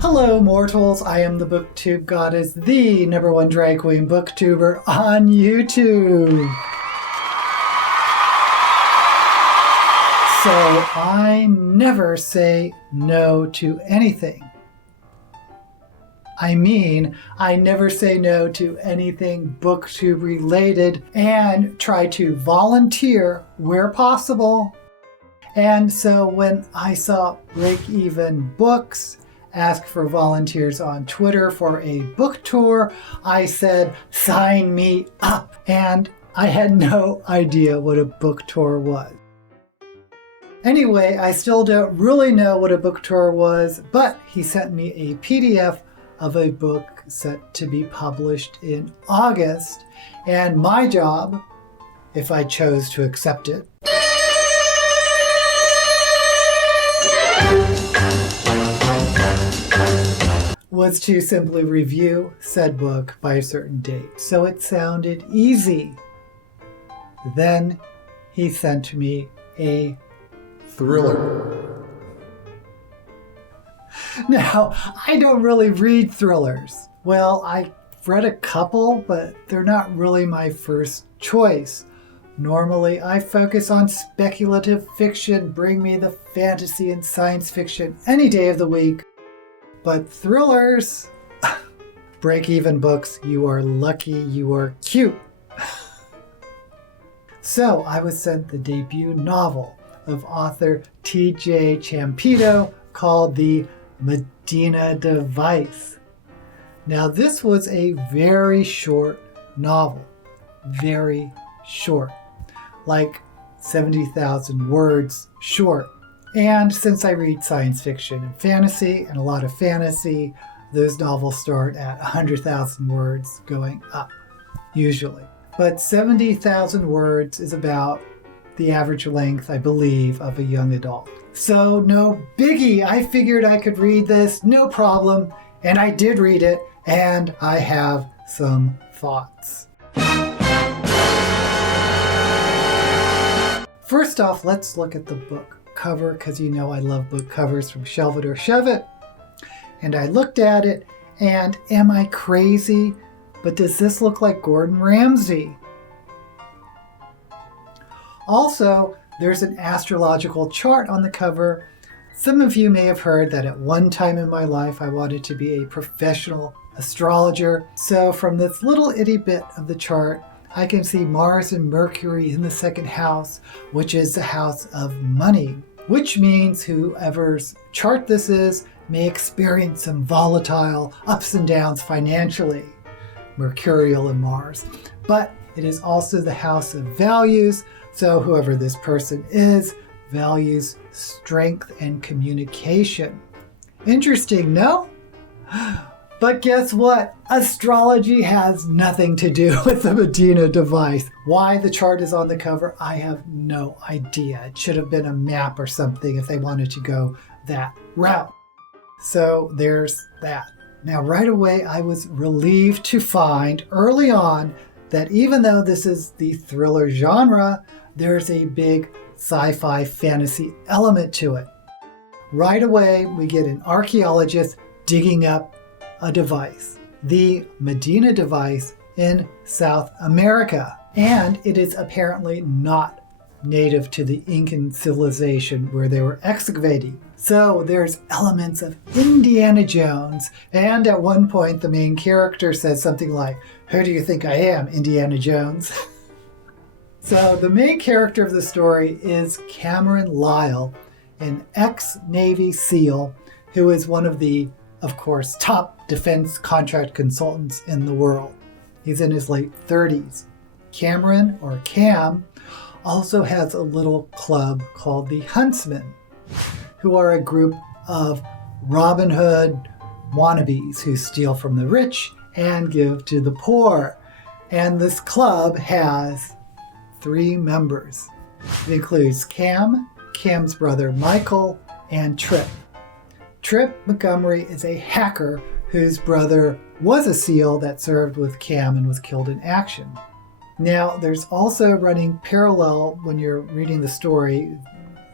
Hello mortals, I am the BookTube Goddess, the #1 drag queen booktuber on YouTube. So I never say no to anything. I mean, I never say no to anything booktube related and try to volunteer where possible. And so when I saw Break Even Books ask for volunteers on Twitter for a book tour, I said, sign me up. And I had no idea what a book tour was. Anyway, I still don't really know what a book tour was, but he sent me a PDF of a book set to be published in August. And my job, if I chose to accept it, was to simply review said book by a certain date. So it sounded easy. Then he sent me a thriller. Now, I don't really read thrillers. Well, I've read a couple, but they're not really my first choice. Normally, I focus on speculative fiction. Bring me the fantasy and science fiction any day of the week. But thrillers, Break Even Books, you are lucky, you are cute. So I was sent the debut novel of author T.J. Champitto called The Medina Device. Now this was a very short novel, very short, like 70,000 words short. And since I read science fiction and fantasy, and a lot of fantasy, those novels start at 100,000 words going up, usually. But 70,000 words is about the average length, I believe, of a young adult. So no biggie, I figured I could read this, no problem. And I did read it, and I have some thoughts. First off, let's look at the book cover, because you know I love book covers from Shelve It or Shove It. And I looked at it, and am I crazy? But does this look like Gordon Ramsay? Also, there's an astrological chart on the cover. Some of you may have heard that at one time in my life I wanted to be a professional astrologer. So from this little itty bit of the chart, I can see Mars and Mercury in the second house, which is the house of money, which means whoever's chart this is may experience some volatile ups and downs financially, Mercurial and Mars. But it is also the house of values, so whoever this person is values strength and communication. Interesting, no? But guess what? Astrology has nothing to do with the Medina Device. Why the chart is on the cover, I have no idea. It should have been a map or something if they wanted to go that route. So there's that. Now right away I was relieved to find early on that even though this is the thriller genre, there's a big sci-fi fantasy element to it. Right away we get an archaeologist digging up a device, the Medina Device in South America. And it is apparently not native to the Incan civilization where they were excavating. So there's elements of Indiana Jones. And at one point, the main character says something like, "Who do you think I am, Indiana Jones?" So the main character of the story is Cameron Lyle, an ex-Navy SEAL who is one of the, of course, top defense contract consultants in the world. He's in his late 30s. Cameron, or Cam, also has a little club called the Huntsmen, who are a group of Robin Hood wannabes who steal from the rich and give to the poor. And this club has 3 members. It includes Cam, Cam's brother Michael, and Trip. Trip Montgomery is a hacker whose brother was a SEAL that served with Cam and was killed in action. Now, there's also running parallel when you're reading the story,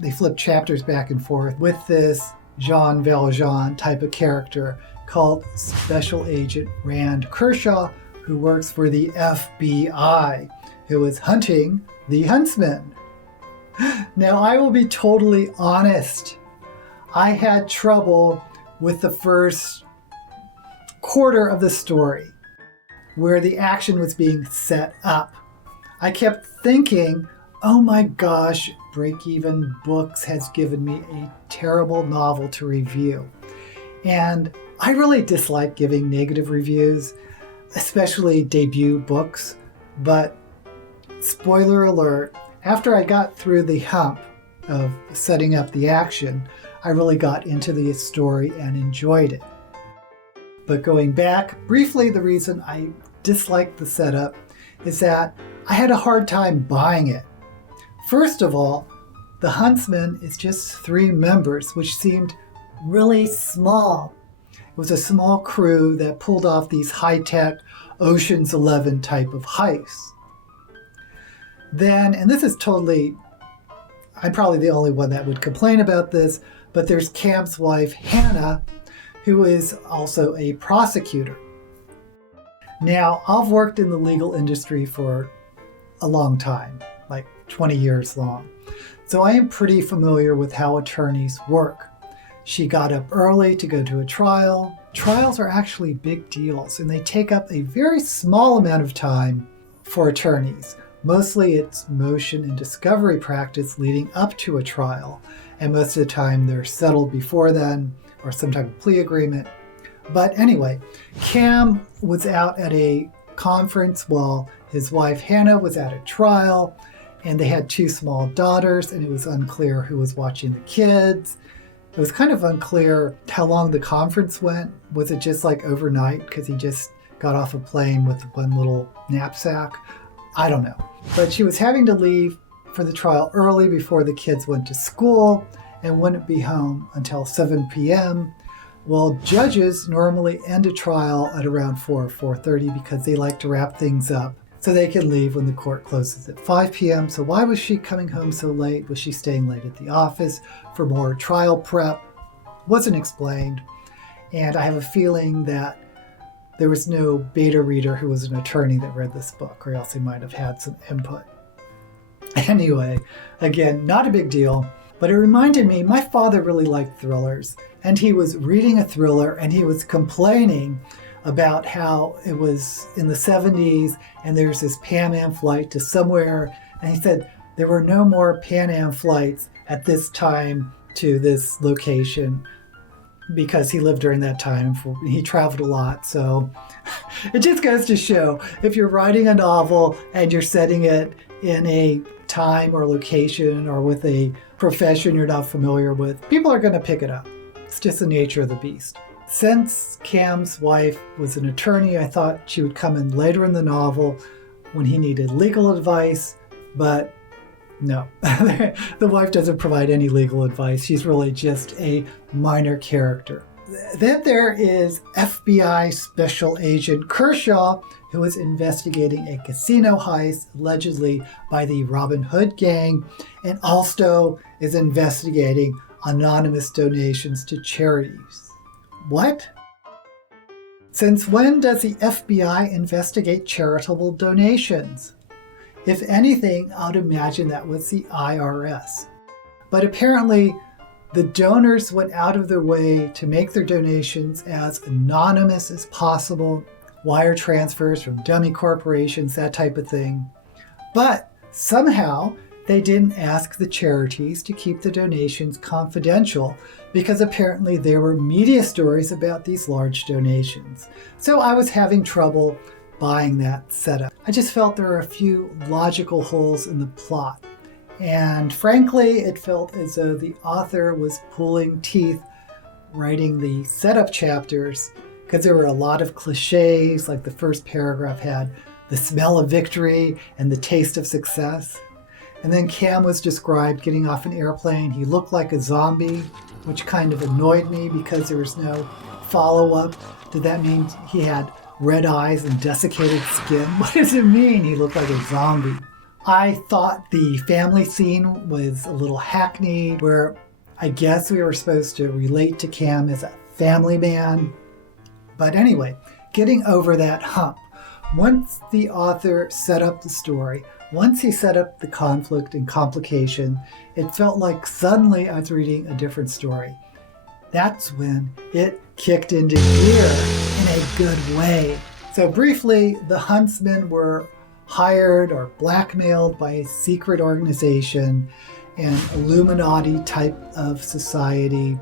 they flip chapters back and forth with this Jean Valjean type of character called Special Agent Rand Kershaw, who works for the FBI, who is hunting the huntsman. Now, I will be totally honest. I had trouble with the first quarter of the story, where the action was being set up. I kept thinking, oh my gosh, Break Even Books has given me a terrible novel to review. And I really dislike giving negative reviews, especially debut books. But spoiler alert, after I got through the hump of setting up the action, I really got into the story and enjoyed it. But going back, briefly, the reason I disliked the setup is that I had a hard time buying it. First of all, the huntsman is just 3 members, which seemed really small. It was a small crew that pulled off these high-tech Ocean's 11 type of heists. Then, and this is totally, I'm probably the only one that would complain about this, but there's Cam's wife, Hannah, who is also a prosecutor. Now, I've worked in the legal industry for a long time, like 20 years long. So I am pretty familiar with how attorneys work. She got up early to go to a trial. Trials are actually big deals, and they take up a very small amount of time for attorneys. Mostly it's motion and discovery practice leading up to a trial, and most of the time they're settled before then, or some type of plea agreement. But anyway, Cam was out at a conference while his wife Hannah was at a trial, and they had 2 small daughters, and it was unclear who was watching the kids. It was kind of unclear how long the conference went. Was it just like overnight because he just got off a plane with one little knapsack? I don't know. But she was having to leave for the trial early before the kids went to school and wouldn't be home until 7 p.m. Well, judges normally end a trial at around 4 or 4:30 because they like to wrap things up so they can leave when the court closes at 5 p.m. So why was she coming home so late? Was she staying late at the office for more trial prep? Wasn't explained. And I have a feeling that there was no beta reader who was an attorney that read this book, or else he might have had some input. Anyway, again, not a big deal, but it reminded me, my father really liked thrillers, and he was reading a thriller and he was complaining about how it was in the 70s and there's this Pan Am flight to somewhere, and he said there were no more Pan Am flights at this time to this location because he lived during that time. He traveled a lot. So it just goes to show, if you're writing a novel and you're setting it in a time or location or with a profession you're not familiar with, people are going to pick it up. It's just the nature of the beast. Since Cam's wife was an attorney, I thought she would come in later in the novel when he needed legal advice, but no, the wife doesn't provide any legal advice. She's really just a minor character. Then there is FBI Special Agent Kershaw, who is investigating a casino heist allegedly by the Robin Hood gang, and also is investigating anonymous donations to charities. What? Since when does the FBI investigate charitable donations? If anything, I'd imagine that was the IRS. But apparently, the donors went out of their way to make their donations as anonymous as possible, wire transfers from dummy corporations, that type of thing. But somehow, they didn't ask the charities to keep the donations confidential because apparently there were media stories about these large donations. So I was having trouble buying that setup. I just felt there were a few logical holes in the plot. And frankly, it felt as though the author was pulling teeth writing the setup chapters because there were a lot of cliches, like the first paragraph had the smell of victory and the taste of success. And then Cam was described getting off an airplane. He looked like a zombie, which kind of annoyed me because there was no follow-up. Did that mean he had red eyes and desiccated skin? What does it mean he looked like a zombie? I thought the family scene was a little hackneyed, where I guess we were supposed to relate to Cam as a family man. But anyway, getting over that hump. Once the author set up the story, once he set up the conflict and complication, it felt like suddenly I was reading a different story. That's when it kicked into gear in a good way. So briefly, the huntsmen were hired or blackmailed by a secret organization, an Illuminati type of society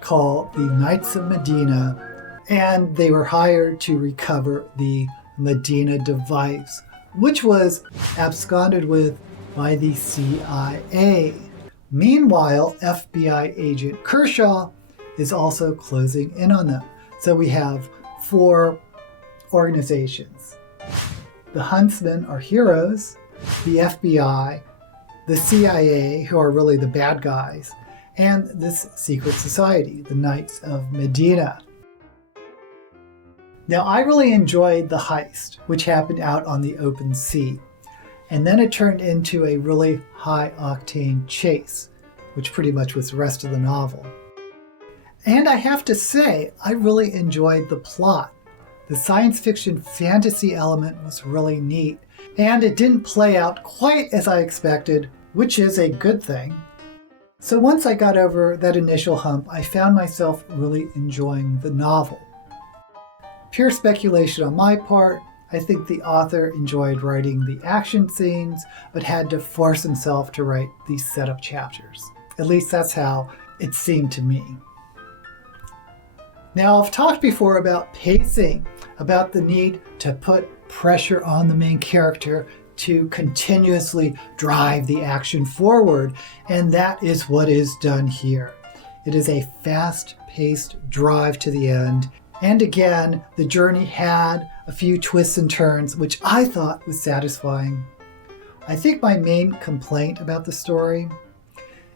called the Knights of Medina, and they were hired to recover the Medina Device, which was absconded with by the CIA. Meanwhile, FBI agent Kershaw is also closing in on them. So we have 4 organizations. The huntsmen are heroes, the FBI, the CIA, who are really the bad guys, and this secret society, the Knights of Medina. Now, I really enjoyed the heist, which happened out on the open sea, and then it turned into a really high-octane chase, which pretty much was the rest of the novel. And I have to say, I really enjoyed the plot. The science fiction fantasy element was really neat, and it didn't play out quite as I expected, which is a good thing. So once I got over that initial hump, I found myself really enjoying the novel. Pure speculation on my part. I think the author enjoyed writing the action scenes, but had to force himself to write these setup chapters. At least that's how it seemed to me. Now, I've talked before about pacing, about the need to put pressure on the main character to continuously drive the action forward, and that is what is done here. It is a fast-paced drive to the end, and again, the journey had a few twists and turns, which I thought was satisfying. I think my main complaint about the story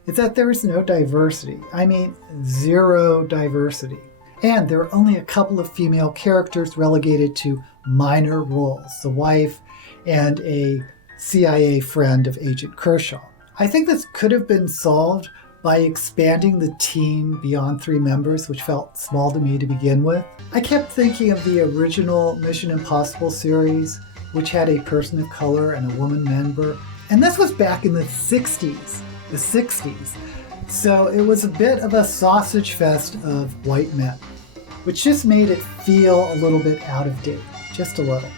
is that there is no diversity. I mean, zero diversity. And there are only a couple of female characters relegated to minor roles, the wife and a CIA friend of Agent Kershaw. I think this could have been solved by expanding the team beyond 3 members, which felt small to me to begin with. I kept thinking of the original Mission Impossible series, which had a person of color and a woman member, and this was back in the 60s. So it was a bit of a sausage fest of white men, which just made it feel a little bit out of date, just a little.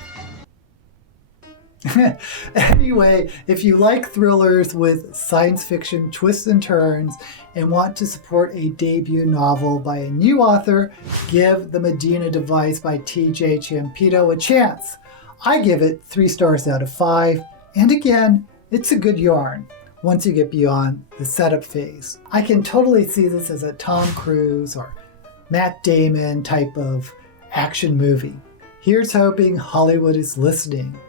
Anyway, if you like thrillers with science fiction twists and turns and want to support a debut novel by a new author, give The Medina Device by T.J. Champitto a chance. I give it 3 stars out of 5, and again, it's a good yarn once you get beyond the setup phase. I can totally see this as a Tom Cruise or Matt Damon type of action movie. Here's hoping Hollywood is listening.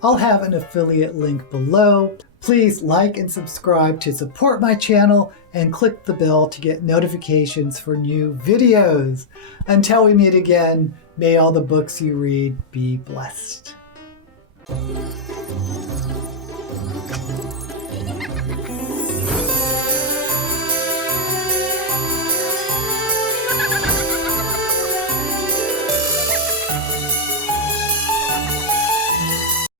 I'll have an affiliate link below. Please like and subscribe to support my channel and click the bell to get notifications for new videos. Until we meet again, may all the books you read be blessed.